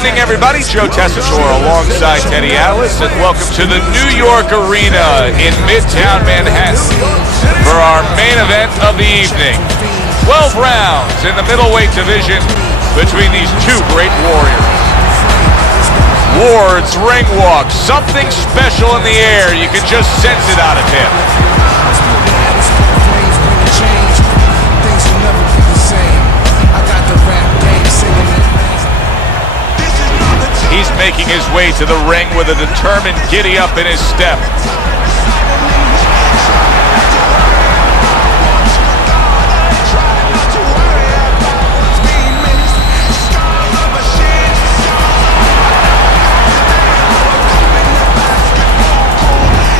evening, everybody. Joe Tessitore alongside Teddy Atlas, and welcome to the New York Arena in Midtown Manhattan for our main event of the evening. 12 rounds in the middleweight division between these two great warriors. Ward's ring walk, something special in the air. You can just sense it out of him. He's making his way to the ring with a determined giddy up in his step.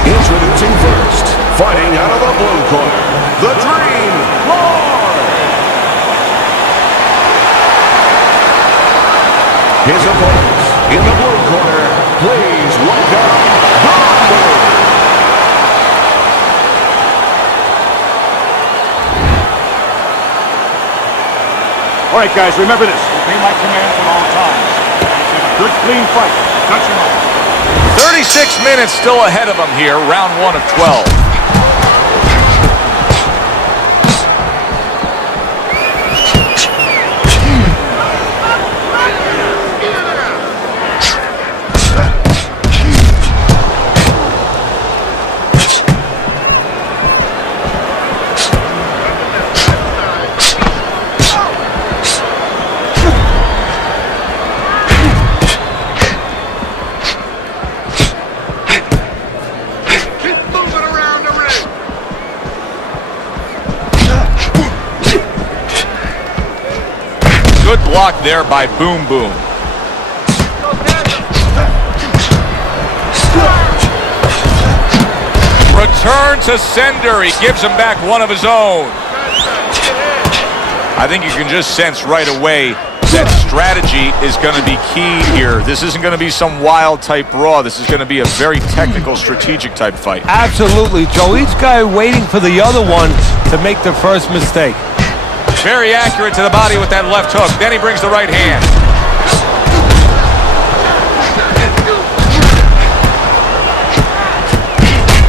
Introducing first, fighting out of the blue corner, the Dream Lord. His opponents in the blue corner, please welcome Andrade. All right, guys, remember this. Obey my commands at all times. Good, clean fight. Touch him up. 36 minutes still ahead of him here, round 1 of 12. Good block there by Boom Boom. Return to sender. He gives him back one of his own. I think you can just sense right away that strategy is going to be key here. This isn't going to be some wild type brawl. This is going to be a very technical, strategic type fight. Absolutely, Joe. Each guy waiting for the other one to make the first mistake. Very accurate to the body with that left hook. Then he brings the right hand.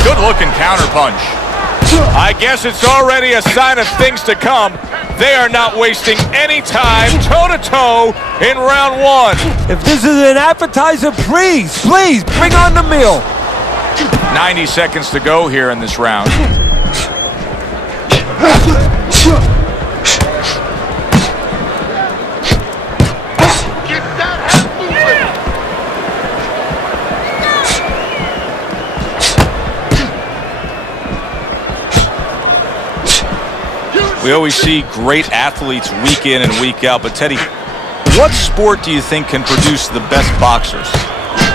Good looking counter punch. I guess it's already a sign of things to come. They are not wasting any time toe-to-toe in round 1. If this is an appetizer, please bring on the meal. 90 seconds to go here in this round. We always see great athletes week in and week out, but Teddy, what sport do you think can produce the best boxers?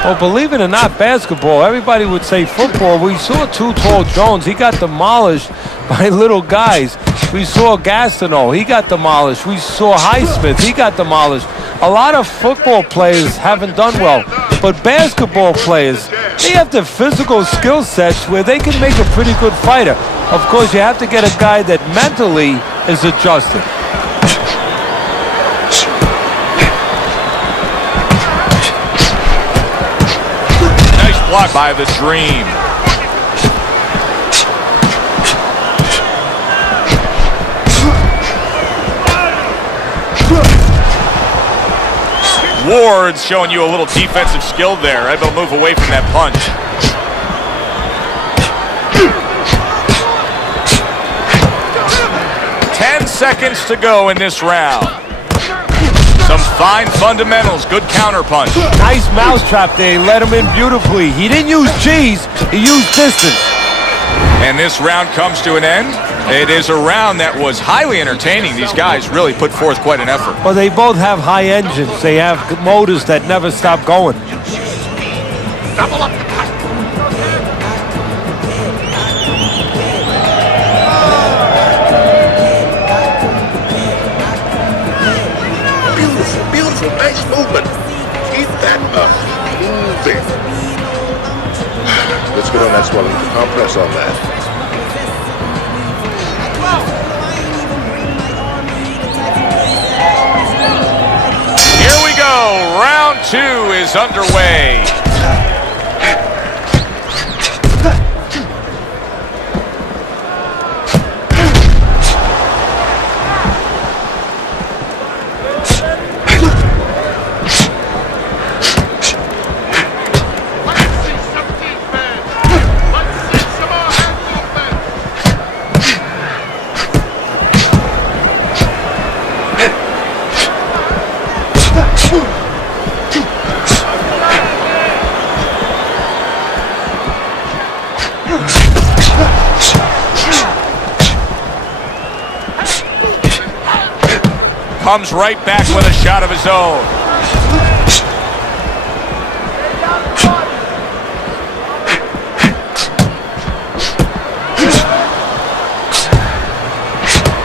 Well, believe it or not, basketball. Everybody would say football. We saw Too Tall Jones. He got demolished by little guys. We saw Gastineau. He got demolished. We saw Highsmith. He got demolished. A lot of football players haven't done well, but basketball players, they have the physical skill sets where they can make a pretty good fighter. Of course, you have to get a guy that mentally is adjusted. Nice block by the Dream. Ward's showing you a little defensive skill there. Able to move away from that punch. Seconds to go in this round. Some fine fundamentals, good counter punch. Nice mousetrap there, he let him in beautifully. He didn't use G's, he used distance. And this round comes to an end. It is a round that was highly entertaining. These guys really put forth quite an effort. Well, they both have high engines. They have motors that never stop going. Double up. Nice movement. Keep that up. Moving. Let's get on that swelling. Compress on that. Here we go. Round 2 is underway. Comes right back with a shot of his own.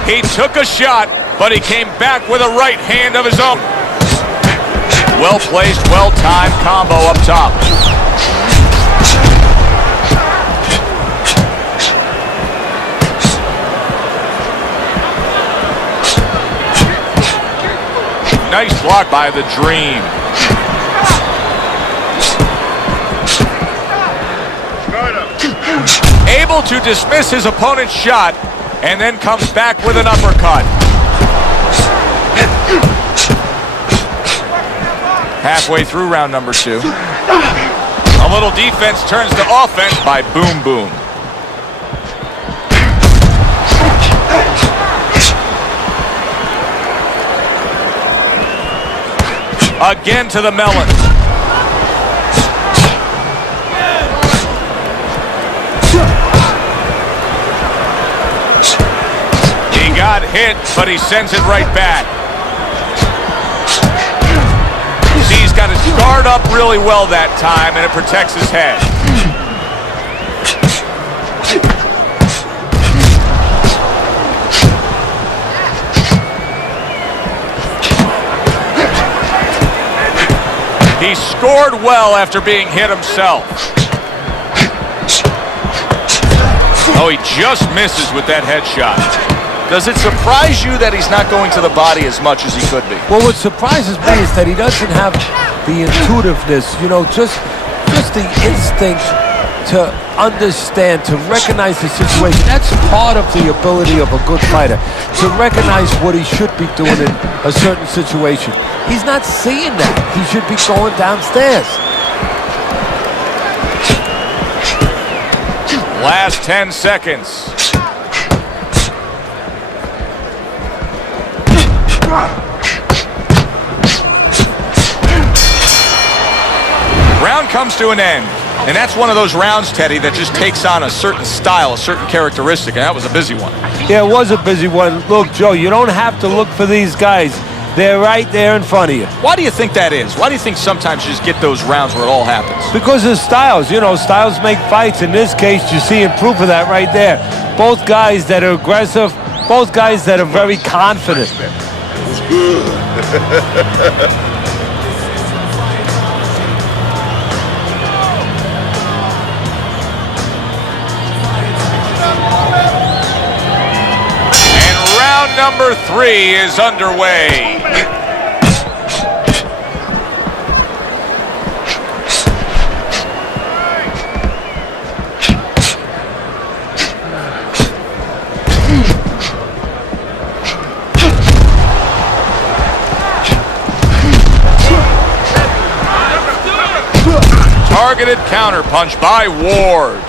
He took a shot, but he came back with a right hand of his own. Well-placed, well-timed combo up top. Nice block by the Dream. Able to dismiss his opponent's shot and then comes back with an uppercut. Halfway through round number 2. A little defense turns to offense by Boom Boom. Again to the melon. He got hit, but he sends it right back. You see, he's got his guard up really well that time, and it protects his head. He scored well after being hit himself. Oh, he just misses with that headshot. Does it surprise you that he's not going to the body as much as he could be? Well, what surprises me is that he doesn't have the intuitiveness, you know, just the instinct to understand, to recognize the situation. That's part of the ability of a good fighter, to recognize what he should be doing in a certain situation. He's not seeing that. He should be going downstairs. Last 10 seconds. Round comes to an end. And that's one of those rounds, Teddy, that just takes on a certain style, a certain characteristic, and that was a busy one. Yeah, it was a busy one. Look, Joe, you don't have to look for these guys. They're right there in front of you. Why do you think that is? Why do you think sometimes you just get those rounds where it all happens? Because of styles. You know, styles make fights. In this case, you're seeing proof of that right there. Both guys that are aggressive, both guys that are very confident. Number 3 is underway. Targeted counterpunch by Ward.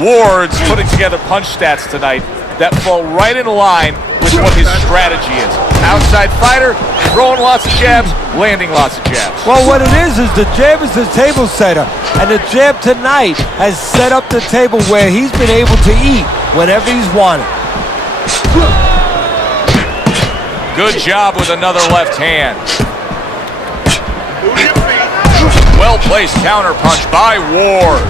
Ward's putting together punch stats tonight that fall right in line with what his strategy is. Outside fighter, throwing lots of jabs, landing lots of jabs. Well, what it is the jab is the table setter. And the jab tonight has set up the table where he's been able to eat whenever he's wanted. Good job with another left hand. Well-placed counterpunch by Ward.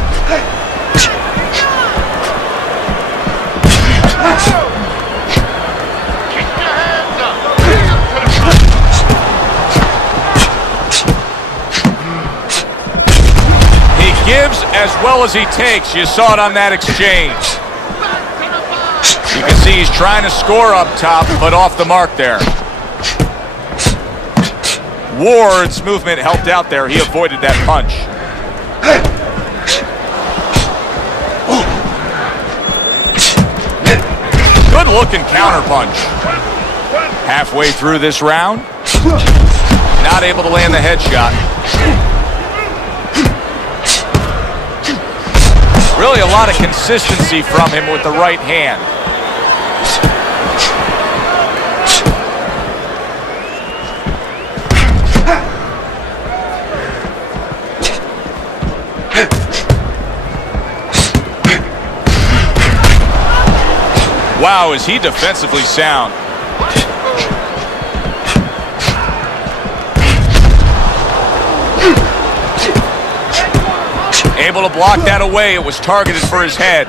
Gives as well as he takes. You saw it on that exchange. You can see he's trying to score up top, but off the mark there. Ward's movement helped out there. He avoided that punch. Good looking counter punch. Halfway through this round, not able to land the headshot. Really a lot of consistency from him with the right hand. Wow, is he defensively sound. Able to block that away. It was targeted for his head.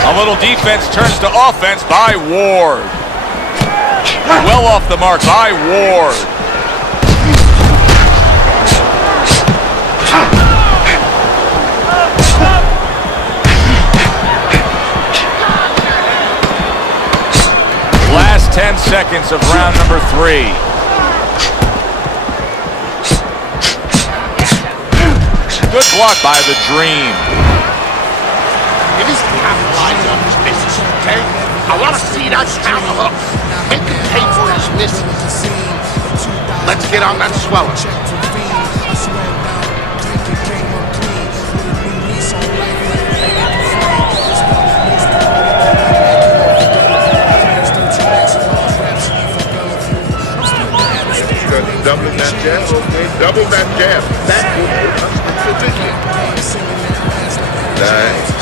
A little defense turns to offense by Ward. Well off the mark by Ward. Last 10 seconds of round number 3. Good block by the Dream. If he's capitalizing on his misses, okay? I want to see that counter hook. Make him pay for his misses. Let's get on that sweller. Double that jab, okay? Double that jab. That will put us in position. Nice.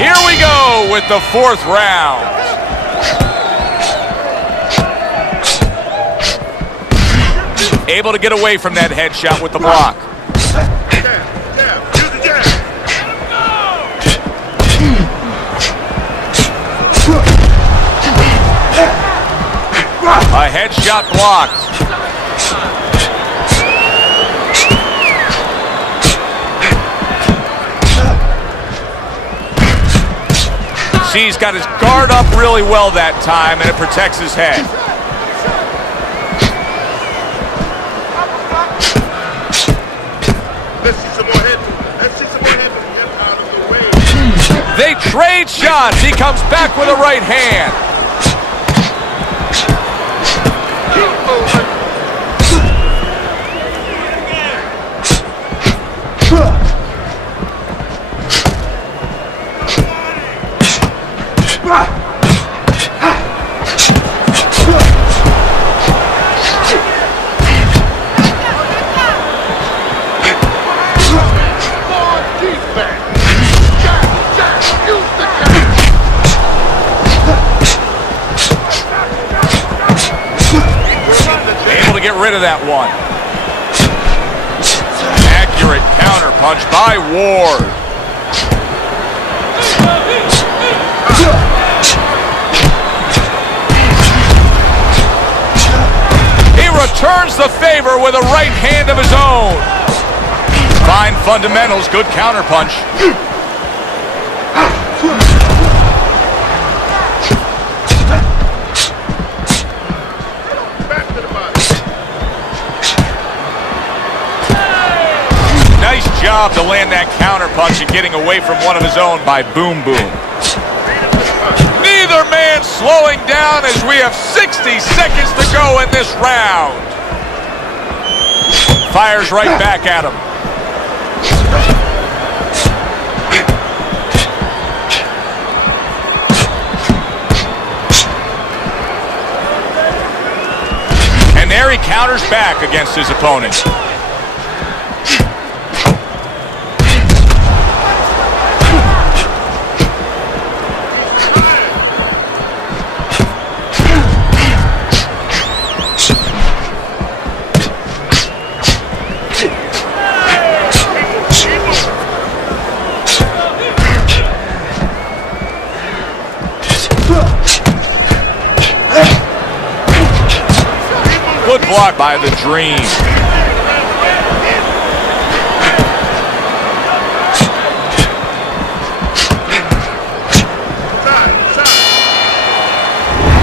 Here we go with the 4th round. Able to get away from that headshot with the block. A headshot blocked. See, he's got his guard up really well that time, and it protects his head. Let's see some more head movement. Let's see some more head movement. Get out of the way. They trade shots. He comes back with a right hand. Keep moving. Get rid of that one. Accurate counter punch by Ward. He returns the favor with a right hand of his own. Fine fundamentals, good counter punch. Nice job to land that counter punch and getting away from one of his own by Boom Boom. Neither man slowing down as we have 60 seconds to go in this round. Fires right back at him. And there he counters back against his opponent. blocked by the Dream.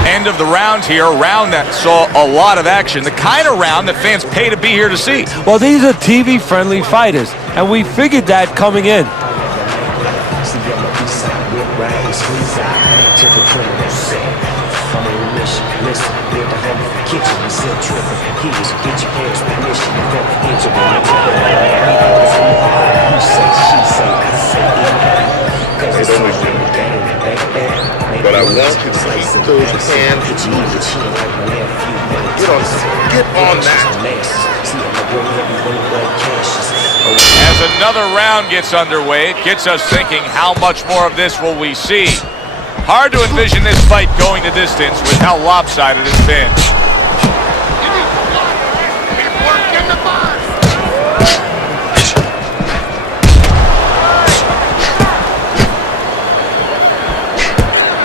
End of the round here, a round that saw a lot of action, the kind of round that fans pay to be here to see. Well, these are TV-friendly fighters, and we figured that coming in. But I want you to keep those hands moving. Get on that. As another round gets underway, it gets us thinking, how much more of this will we see? Hard to envision this fight going the distance with how lopsided it's been.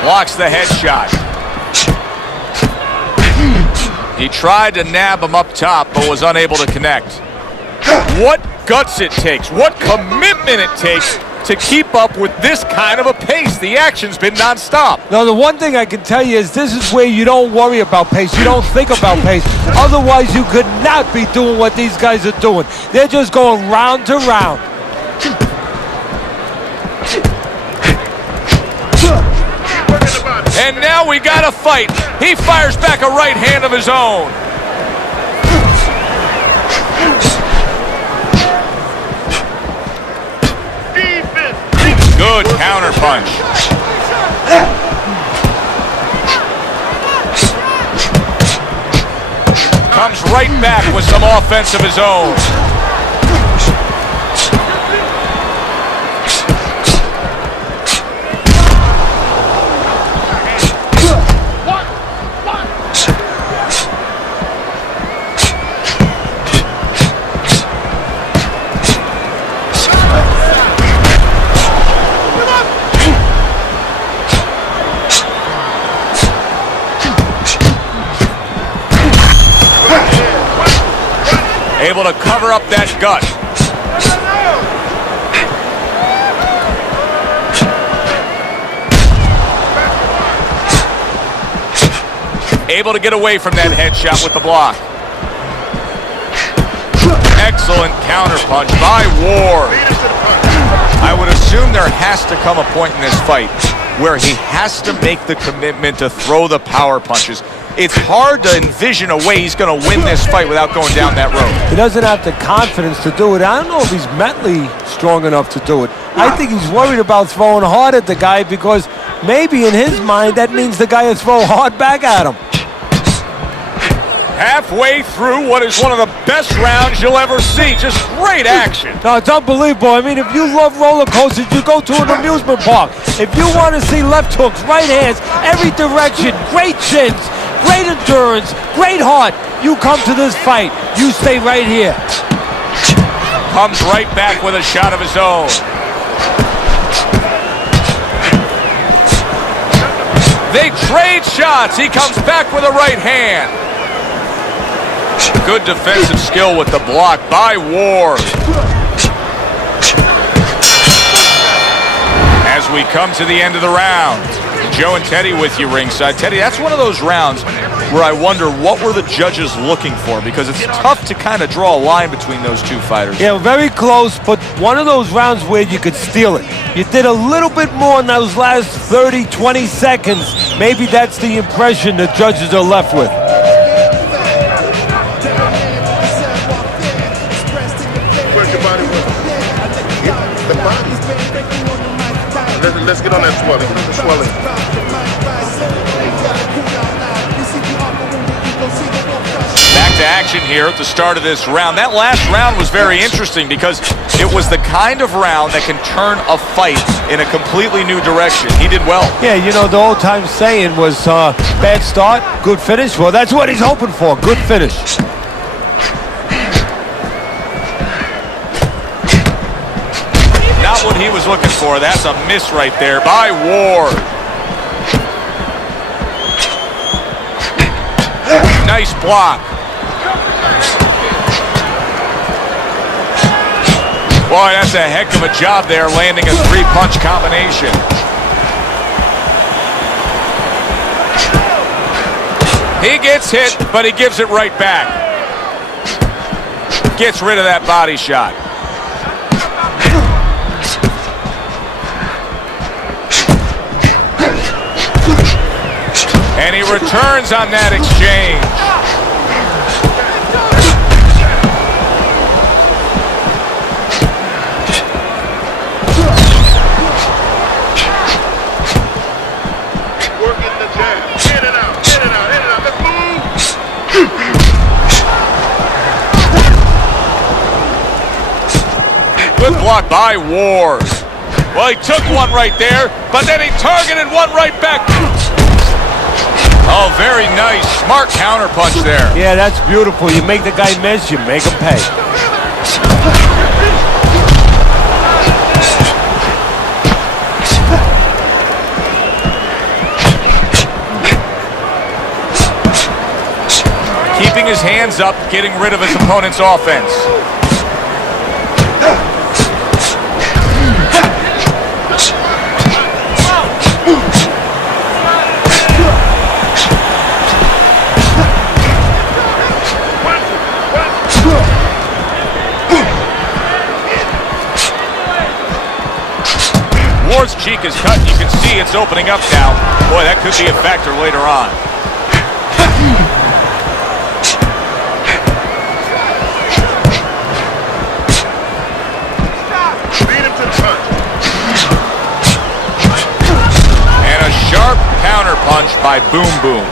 Blocks the headshot. He tried to nab him up top, but was unable to connect. What guts it takes, what commitment it takes to keep up with this kind of a pace. The action's been nonstop. Now, the one thing I can tell you is this is where you don't worry about pace. You don't think about pace. Otherwise, you could not be doing what these guys are doing. They're just going round to round. And now we got a fight. He fires back a right hand of his own. Good counter punch. Comes right back with some offense of his own. Able to cover up that gut. Able to get away from that headshot with the block. Excellent counter punch by Ward. I would assume there has to come a point in this fight where he has to make the commitment to throw the power punches. It's hard to envision a way he's going to win this fight without going down that road. He doesn't have the confidence to do it. I don't know if he's mentally strong enough to do it. I think he's worried about throwing hard at the guy because maybe in his mind that means the guy will throw hard back at him. Halfway through what is one of the best rounds you'll ever see. Just great action. No, it's unbelievable. I mean, if you love roller coasters, you go to an amusement park. If you want to see left hooks, right hands, every direction, great chins, great endurance, great heart, you come to this fight. You stay right here. Comes right back with a shot of his own. They trade shots. He comes back with a right hand. Good defensive skill with the block by Ward. As we come to the end of the round, Joe and Teddy with you ringside. Teddy, that's one of those rounds where I wonder what were the judges looking for, because it's tough to kind of draw a line between those two fighters. Yeah, very close, but one of those rounds where you could steal it. You did a little bit more in those last 30, 20 seconds. Maybe that's the impression the judges are left with. Let's get on that swelling. Back to action here at the start of this round. That last round was very interesting because it was the kind of round that can turn a fight in a completely new direction. He did well. Yeah, you know, the old-time saying was bad start, good finish. Well, that's what he's hoping for, good finish. Not what he was looking for. That's a miss right there by Ward. Nice block. Boy, that's a heck of a job there, landing a three-punch combination. He gets hit, but he gives it right back. Gets rid of that body shot. And he returns on that exchange. Working the jab. In and out, in and out, in and out. Let's move. Good block by Ward. Well, he took one right there, but then he targeted one right back. Oh, very nice. Smart counterpunch there. Yeah, that's beautiful. You make the guy miss, you make him pay. Keeping his hands up, getting rid of his opponent's offense. Ward's cheek is cut. You can see it's opening up now. Boy, that could be a factor later on. Beat him to the punch. And a sharp counter punch by Boom Boom.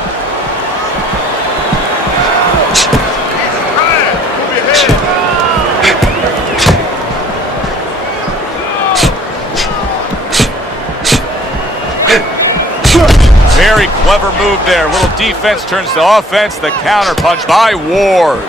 Move your head. Very clever move there. Little defense turns to offense. The counter punch by Ward.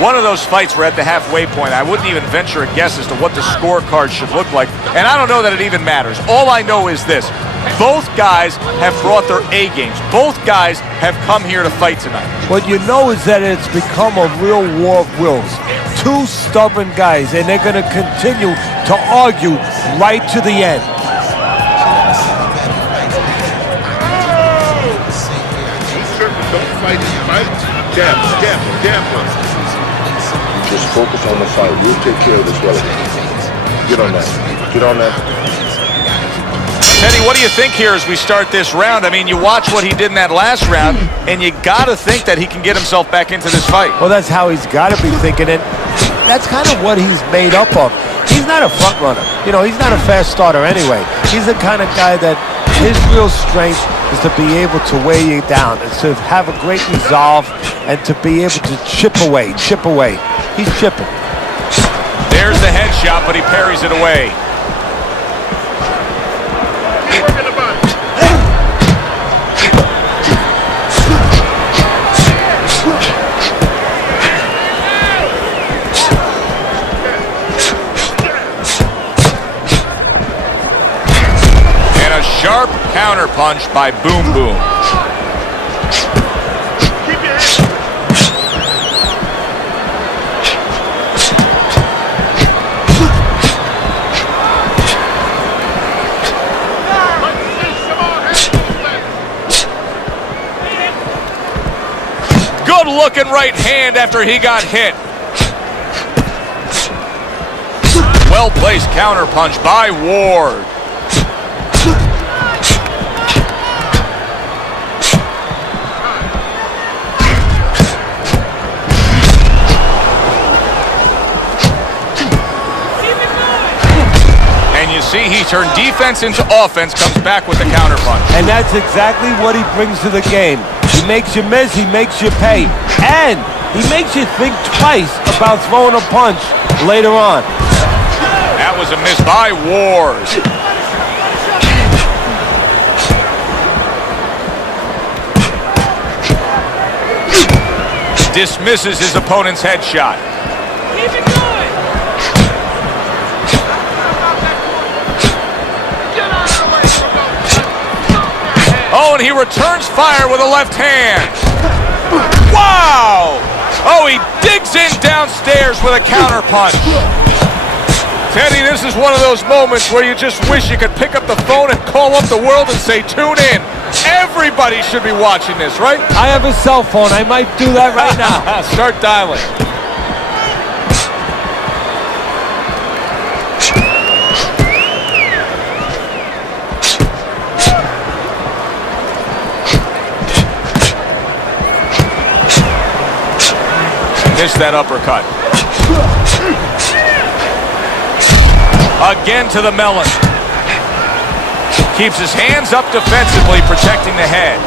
One of those fights were at the halfway point. I wouldn't even venture a guess as to what the scorecard should look like. And I don't know that it even matters. All I know is this. Both guys have brought their A games. Both guys have come here to fight tonight. What you know is that it's become a real war of wills. Two stubborn guys, and they're going to continue to argue right to the end. Don't fight his fight. Gamble. Just focus on the fight. We'll take care of this well. Get on that. Get on that. Teddy, what do you think here as we start this round? I mean, you watch what he did in that last round, and you got to think that he can get himself back into this fight. Well, that's how he's got to be thinking it. That's kind of what he's made up of. He's not a front runner. You know, he's not a fast starter anyway. He's the kind of guy that his real strength is to be able to weigh you down, and to have a great resolve, and to be able to chip away. He's chipping. There's the headshot, but he parries it away. Working the body. And a sharp counter punch by Boom Boom. Keep your head. Good looking right hand after he got hit. Well placed counter punch by Ward. And you see he turned defense into offense, comes back with the counter punch. And that's exactly what he brings to the game. He makes you miss, he makes you pay. And he makes you think twice about throwing a punch later on. That was a miss by Ward. Dismisses his opponent's headshot. Keep it going. Oh, and he returns fire with a left hand. Wow! Oh, he digs in downstairs with a counter punch. Teddy, this is one of those moments where you just wish you could pick up the phone and call up the world and say, tune in. Everybody should be watching this, right? I have a cell phone. I might do that right now. Start dialing. Missed that uppercut. Again to the melon. Keeps his hands up defensively, protecting the head.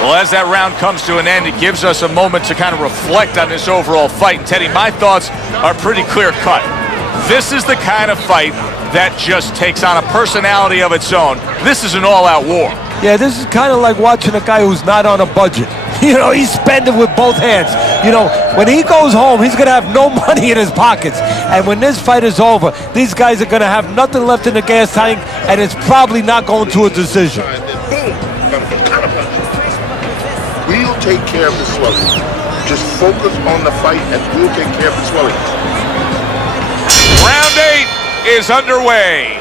Well, as that round comes to an end, it gives us a moment to kind of reflect on this overall fight. And Teddy, my thoughts are pretty clear-cut. This is the kind of fight that just takes on a personality of its own. This is an all-out war. Yeah, this is kind of like watching a guy who's not on a budget. You know, he's spending with both hands. You know, when he goes home, he's going to have no money in his pockets. And when this fight is over, these guys are going to have nothing left in the gas tank, and it's probably not going to a decision. We'll take care of the swelling. Just focus on the fight and we'll take care of the swelling. Round 8 is underway.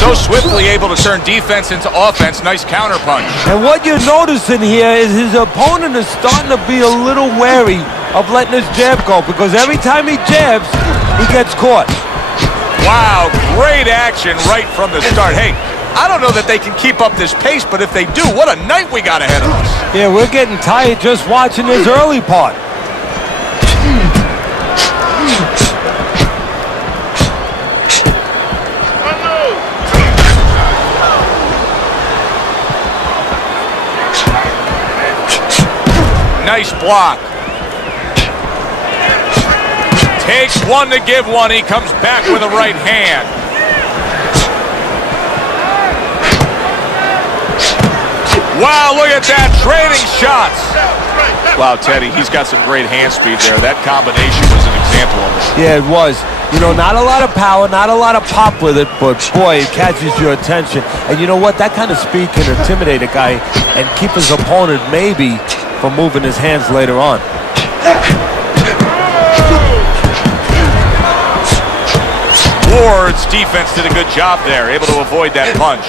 So swiftly able to turn defense into offense. Nice counter punch. And what you're noticing here is his opponent is starting to be a little wary of letting his jab go, because every time he jabs, he gets caught. Wow, great action right from the start. Hey, I don't know that they can keep up this pace, but if they do, what a night we got ahead of us. Yeah, we're getting tired just watching this early part. Nice block. Takes one to give one. He comes back with a right hand. Wow, look at that. Trading shots. Wow, Teddy, he's got some great hand speed there. That combination was an example of it. Yeah, it was. You know, not a lot of power, not a lot of pop with it, but boy, it catches your attention. And you know what? That kind of speed can intimidate a guy and keep his opponent maybe from moving his hands later on. Ward's defense did a good job there, able to avoid that punch.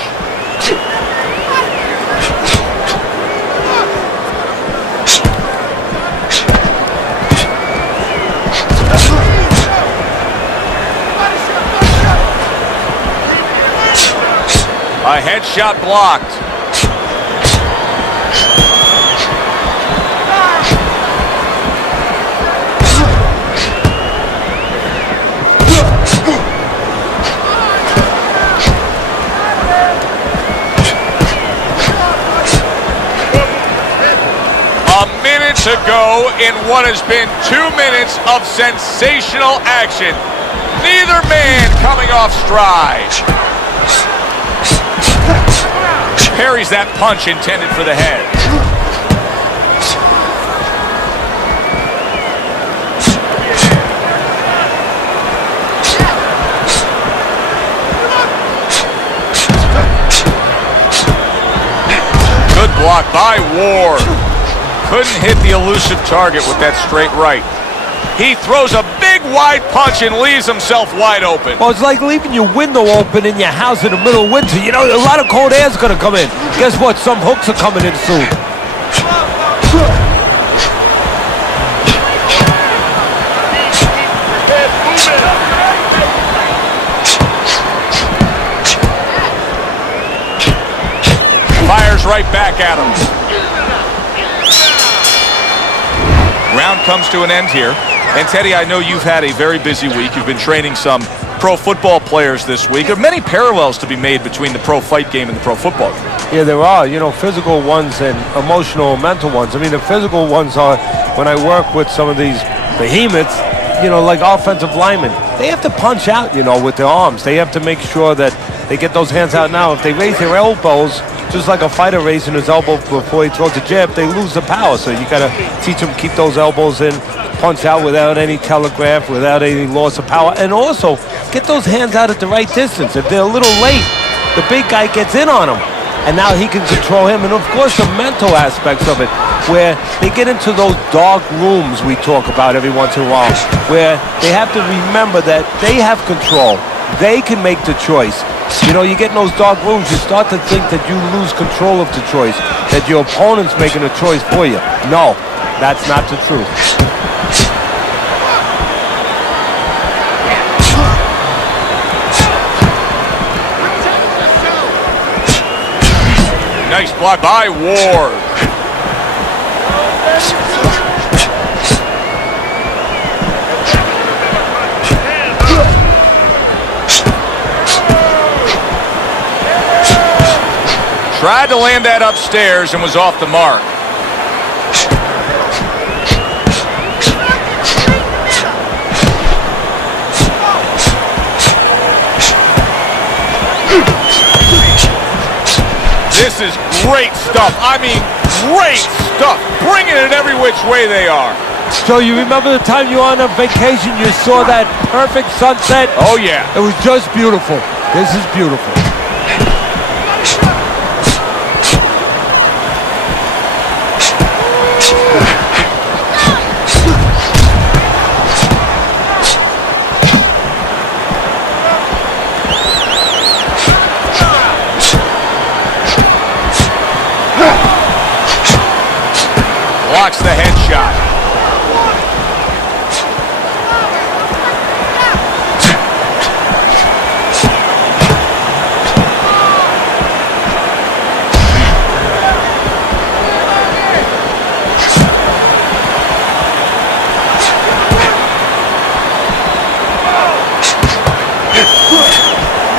A headshot blocked. A minute to go in what has been 2 minutes of sensational action. Neither man coming off stride. Parries that punch intended for the head. Good block by Ward. Couldn't hit the elusive target with that straight right. He throws a big wide punch and leaves himself wide open. Well, it's like leaving your window open in your house in the middle of winter. You know, a lot of cold air is going to come in. Guess what? Some hooks are coming in soon. Fires right back at him. Round comes to an end here. And Teddy, I know you've had a very busy week. You've been training some pro football players this week. There are many parallels to be made between the pro fight game and the pro football game. Yeah, there are, physical ones and emotional and mental ones. I mean, the physical ones are when I work with some of these behemoths, like offensive linemen. They have to punch out, with their arms. They have to make sure that they get those hands out now. If they raise their elbows, just like a fighter raising his elbow before he throws a jab, they lose the power. So you got to teach them to keep those elbows in, punch out without any telegraph, without any loss of power, and also get those hands out at the right distance. If they're a little late, the big guy gets in on them, and now he can control him. And of course, the mental aspects of it, where they get into those dark rooms we talk about every once in a while, where they have to remember that they have control. They can make the choice. You get in those dark rooms, you start to think that you lose control of the choice, that your opponent's making a choice for you. No, that's not the truth. Nice block by Ward. Tried to land that upstairs and was off the mark. This is great stuff. I mean, great stuff. Bringing it every which way they are. So you remember the time you were on a vacation, you saw that perfect sunset? Oh, yeah. It was just beautiful. This is beautiful. Blocks the headshot.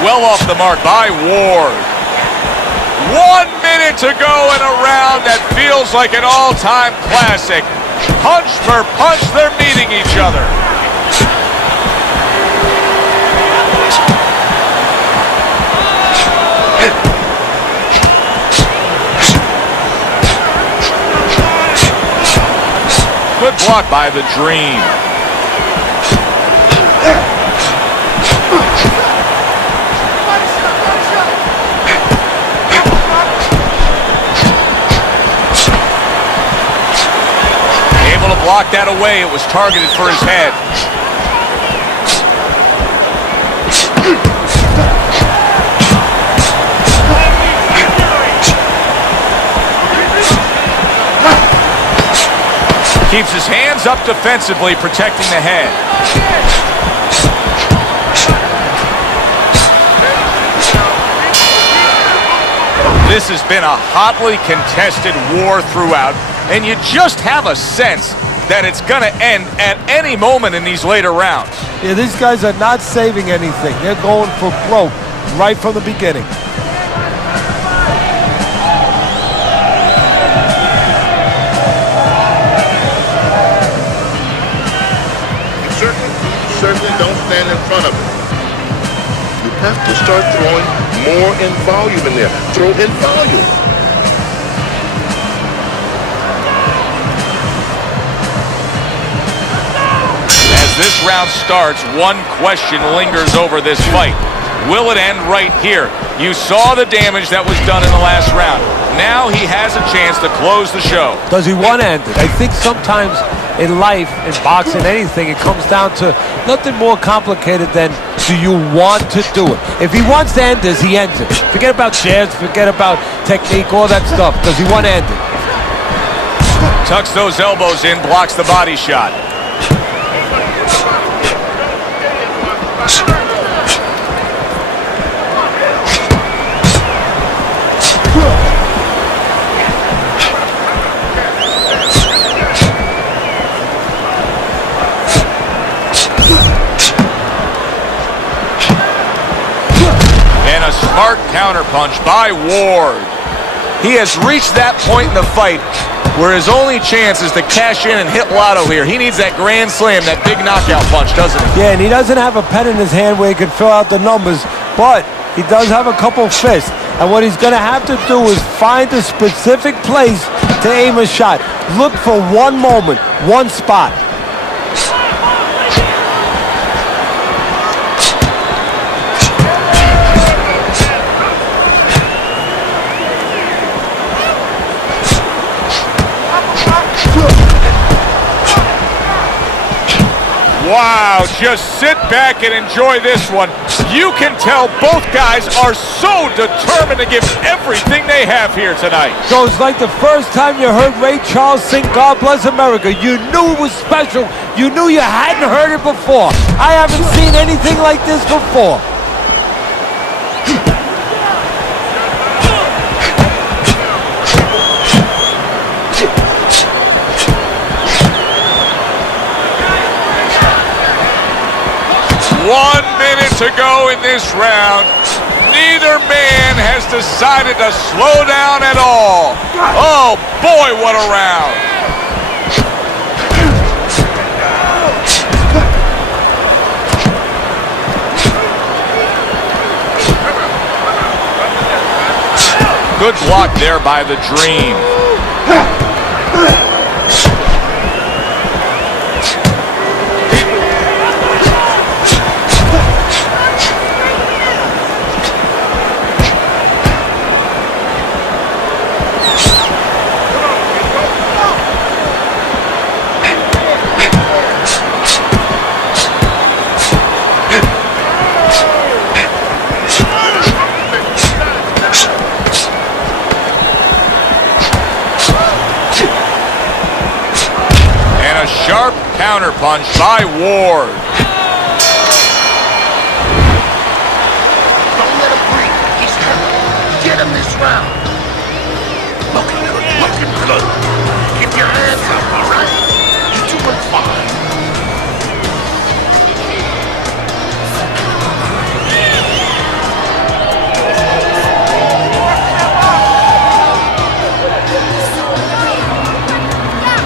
Well off the mark by Ward. 1 minute to go in a round that feels like an all-time classic. Punch for punch, they're meeting each other. Good block by the Dream. Blocked that away. It was targeted for his head. Keeps his hands up defensively, protecting the head. This has been a hotly contested war throughout, and you just have a sense that it's going to end at any moment in these later rounds. Yeah, these guys are not saving anything. They're going for broke right from the beginning. Certainly don't stand in front of it. You have to start throwing more in volume in there. Throw in volume. This round starts, one question lingers over this fight. Will it end right here? You saw the damage that was done in the last round. Now he has a chance to close the show. Does he want to end it? I think sometimes in life, in boxing, anything, it comes down to nothing more complicated than do you want to do it? If he wants to end this, he ends it. Forget about jabs, forget about technique, all that stuff. Does he want to end it? Tucks those elbows in, blocks the body shot. Smart counterpunch by Ward. He has reached that point in the fight where his only chance is to cash in and hit lotto here. He needs that grand slam, that big knockout punch, doesn't he? Yeah, and he doesn't have a pen in his hand where he can fill out the numbers, but he does have a couple fists. And what he's going to have to do is find a specific place to aim a shot. Look for one moment, one spot. Wow, just sit back and enjoy this one. You can tell both guys are so determined to give everything they have here tonight. So it's like the first time you heard Ray Charles sing God Bless America. You knew it was special. You knew you hadn't heard it before. I haven't seen anything like this before. One minute to go in this round. Neither man has decided to slow down at all. Oh boy, what a round. Good block there by the Dream. Sharp counterpunch by Ward. Don't let him breathe. He's hurt. Get him this round. Looking good. Looking good. Keep your hands up, all right? You're doing fine.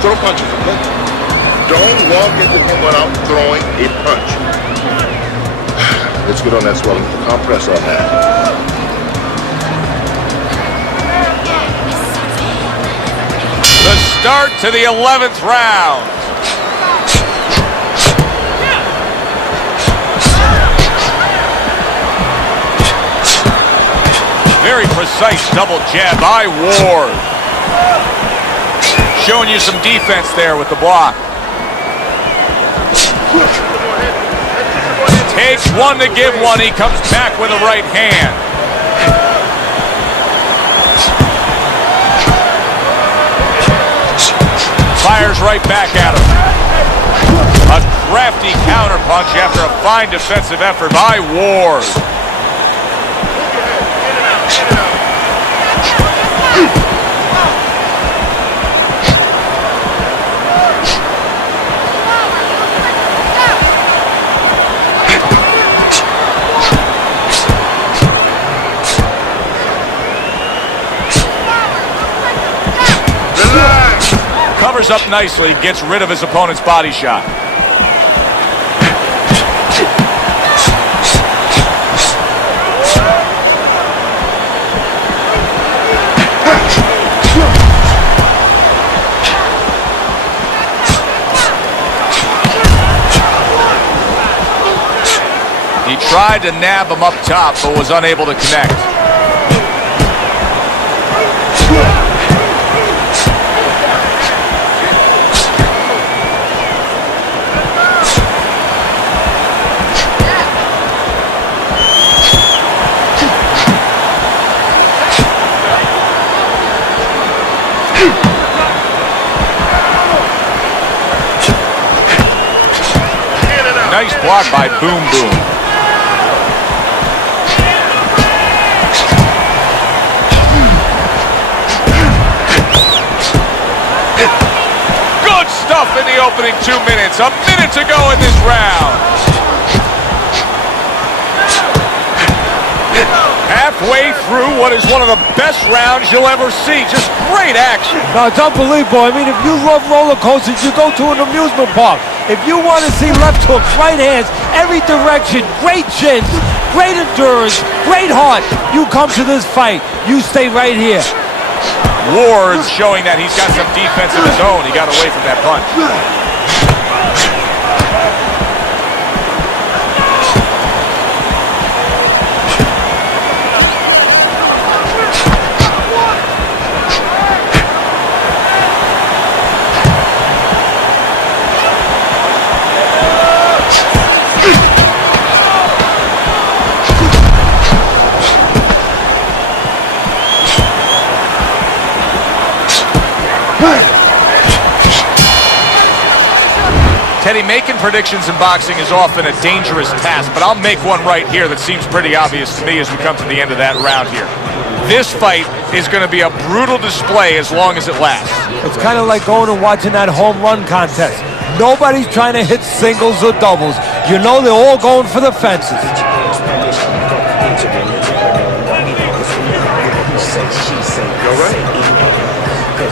Throw punches, okay? Don't walk into him without throwing a punch. Let's get on that swelling. Compress on that. The start to the 11th round. Very precise double jab by Ward. Showing you some defense there with the block. Takes one to give one. He comes back with a right hand. Fires right back at him. A crafty counterpunch after a fine defensive effort by Ward. Covers up nicely, gets rid of his opponent's body shot. He tried to nab him up top, but was unable to connect. Nice block by Boom Boom. Good stuff in the opening 2 minutes. A minute to go in this round. Half halfway through what is one of the best rounds you'll ever see. Just great action. No, it's unbelievable. I mean, if you love roller coasters, you go to an amusement park. If you want to see left hooks, right hands, every direction, great chins, great endurance, great heart, you come to this fight. You stay right here. Ward's showing that he's got some defense of his own. He got away from that punch. Teddy, making predictions in boxing is often a dangerous task, but I'll make one right here that seems pretty obvious to me as we come to the end of that round here. This fight is going to be a brutal display as long as it lasts. It's kind of like going and watching that home run contest. Nobody's trying to hit singles or doubles. You know they're all going for the fences. All right.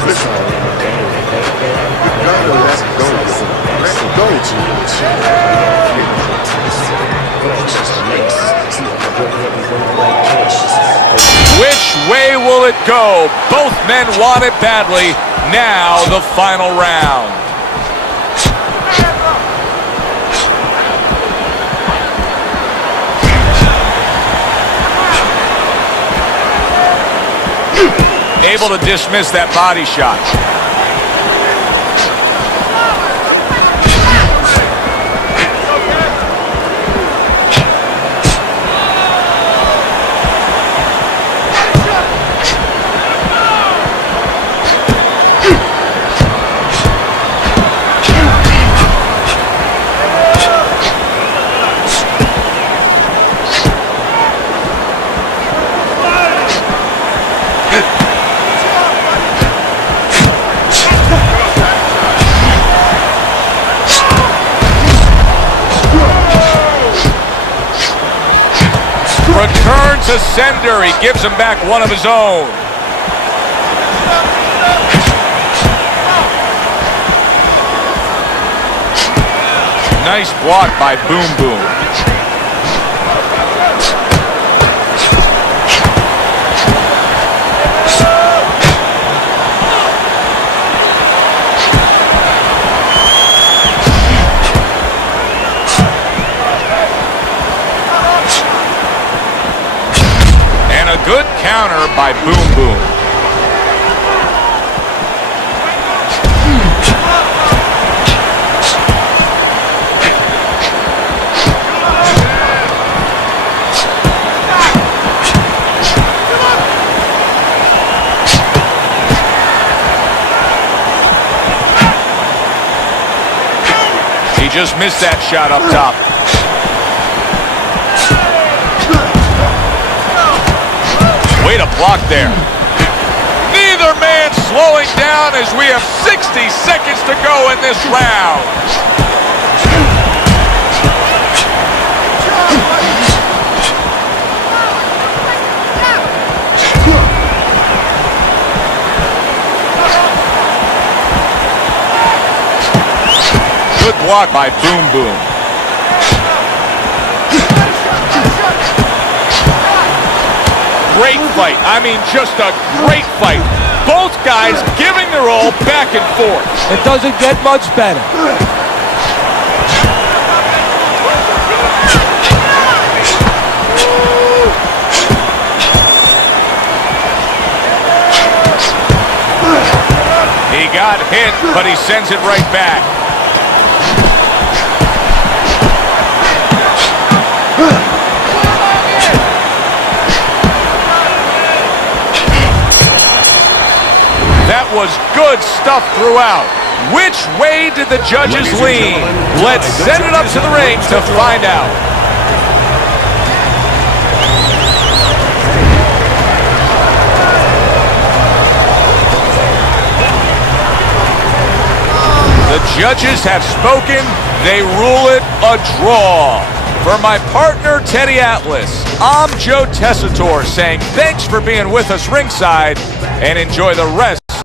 Listen, you gotta let go. Let go. Which way will it go? Both men want it badly. Now the final round. Able to dismiss that body shot. Return to sender. He gives him back one of his own. Nice block by Boom Boom. Good counter by Boom Boom. He just missed that shot up top. Way to block there. Neither man slowing down as we have 60 seconds to go in this round. Good block by Boom Boom. Great fight. I mean, just a great fight. Both guys giving their all back and forth. It doesn't get much better. He got hit, but he sends it right back. That was good stuff throughout. Which way did the judges lean? Let's send it up to the ring to find out. The judges have spoken. They rule it a draw. For my partner, Teddy Atlas, I'm Joe Tessitore saying thanks for being with us ringside and enjoy the rest.